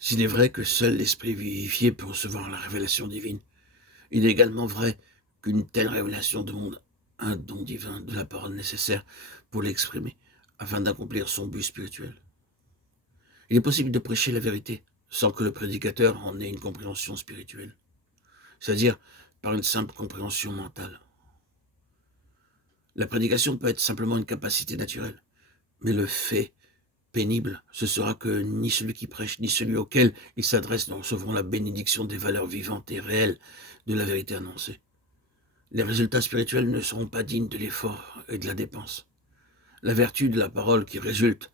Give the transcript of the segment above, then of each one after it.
S'il est vrai que seul l'esprit vivifié peut recevoir la révélation divine, il est également vrai qu'une telle révélation demande un don divin de la parole nécessaire pour l'exprimer, afin d'accomplir son but spirituel. Il est possible de prêcher la vérité sans que le prédicateur en ait une compréhension spirituelle, c'est-à-dire par une simple compréhension mentale. La prédication peut être simplement une capacité naturelle, mais le fait pénible, ce sera que ni celui qui prêche, ni celui auquel il s'adresse ne recevront la bénédiction des valeurs vivantes et réelles de la vérité annoncée. Les résultats spirituels ne seront pas dignes de l'effort et de la dépense. La vertu de la parole qui résulte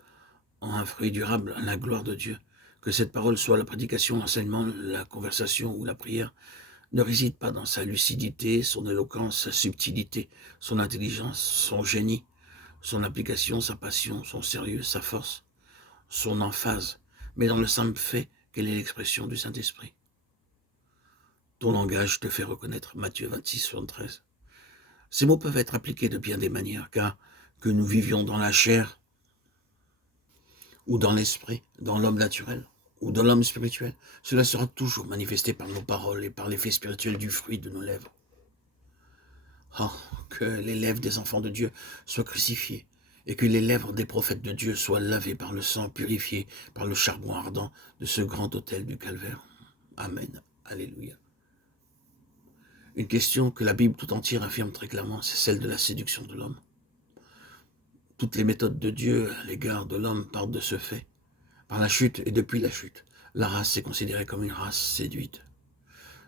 en un fruit durable à la gloire de Dieu, que cette parole soit la prédication, l'enseignement, la conversation ou la prière, ne réside pas dans sa lucidité, son éloquence, sa subtilité, son intelligence, son génie, son application, sa passion, son sérieux, sa force, son emphase, mais dans le simple fait qu'elle est l'expression du Saint-Esprit. Ton langage te fait reconnaître Matthieu 26, 73. Ces mots peuvent être appliqués de bien des manières, car que nous vivions dans la chair, ou dans l'esprit, dans l'homme naturel, ou dans l'homme spirituel, cela sera toujours manifesté par nos paroles et par l'effet spirituel du fruit de nos lèvres. Oh, que les lèvres des enfants de Dieu soient crucifiées, et que les lèvres des prophètes de Dieu soient lavées par le sang purifié, par le charbon ardent de ce grand autel du calvaire. Amen. Alléluia. Une question que la Bible tout entière affirme très clairement, c'est celle de la séduction de l'homme. Toutes les méthodes de Dieu à l'égard de l'homme partent de ce fait. Par la chute et depuis la chute, la race est considérée comme une race séduite.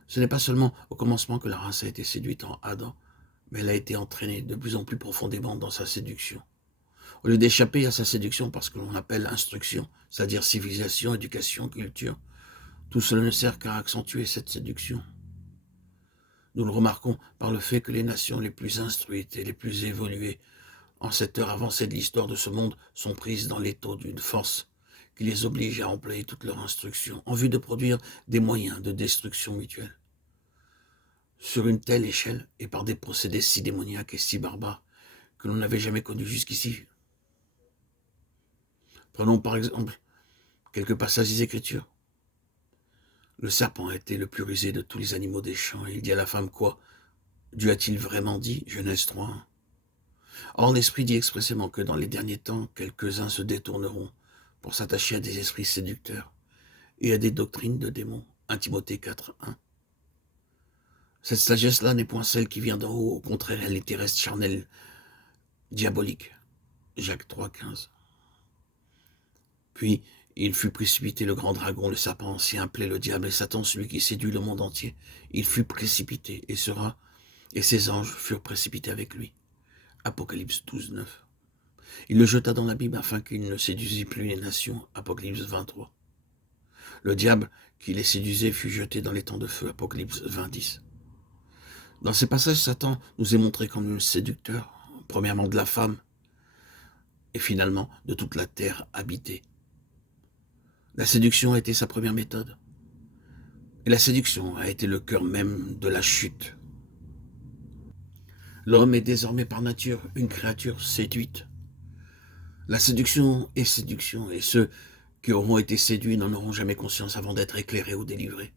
Ce n'est pas seulement au commencement que la race a été séduite en Adam, mais elle a été entraînée de plus en plus profondément dans sa séduction. Au lieu d'échapper à sa séduction par ce que l'on appelle instruction, c'est-à-dire civilisation, éducation, culture, tout cela ne sert qu'à accentuer cette séduction. Nous le remarquons par le fait que les nations les plus instruites et les plus évoluées en cette heure avancée de l'histoire de ce monde sont prises dans l'étau d'une force qui les oblige à employer toute leur instruction en vue de produire des moyens de destruction mutuelle. Sur une telle échelle et par des procédés si démoniaques et si barbares que l'on n'avait jamais connus jusqu'ici. Prenons par exemple quelques passages des Écritures. Le serpent a été le plus rusé de tous les animaux des champs, et il dit à la femme quoi? Dieu a-t-il vraiment dit? Genèse 3. Or l'Esprit dit expressément que dans les derniers temps, quelques-uns se détourneront pour s'attacher à des esprits séducteurs et à des doctrines de démons. 1 Timothée 4:1. Cette sagesse-là n'est point celle qui vient d'en haut, au contraire, elle est terrestre, charnelle, diabolique. Jacques 3:15. Puis, il fut précipité le grand dragon, le serpent ancien, appelé le diable et Satan, celui qui séduit le monde entier. Il fut précipité et ses anges furent précipités avec lui. Apocalypse 12:9. Il le jeta dans l'abîme afin qu'il ne séduisît plus les nations. Apocalypse 23. Le diable qui les séduisait fut jeté dans les temps de feu. Apocalypse 20:10. Dans ces passages, Satan nous est montré comme le séducteur, premièrement de la femme, et finalement de toute la terre habitée. La séduction a été sa première méthode. Et la séduction a été le cœur même de la chute. L'homme est désormais par nature une créature séduite. La séduction est séduction, et ceux qui auront été séduits n'en auront jamais conscience avant d'être éclairés ou délivrés.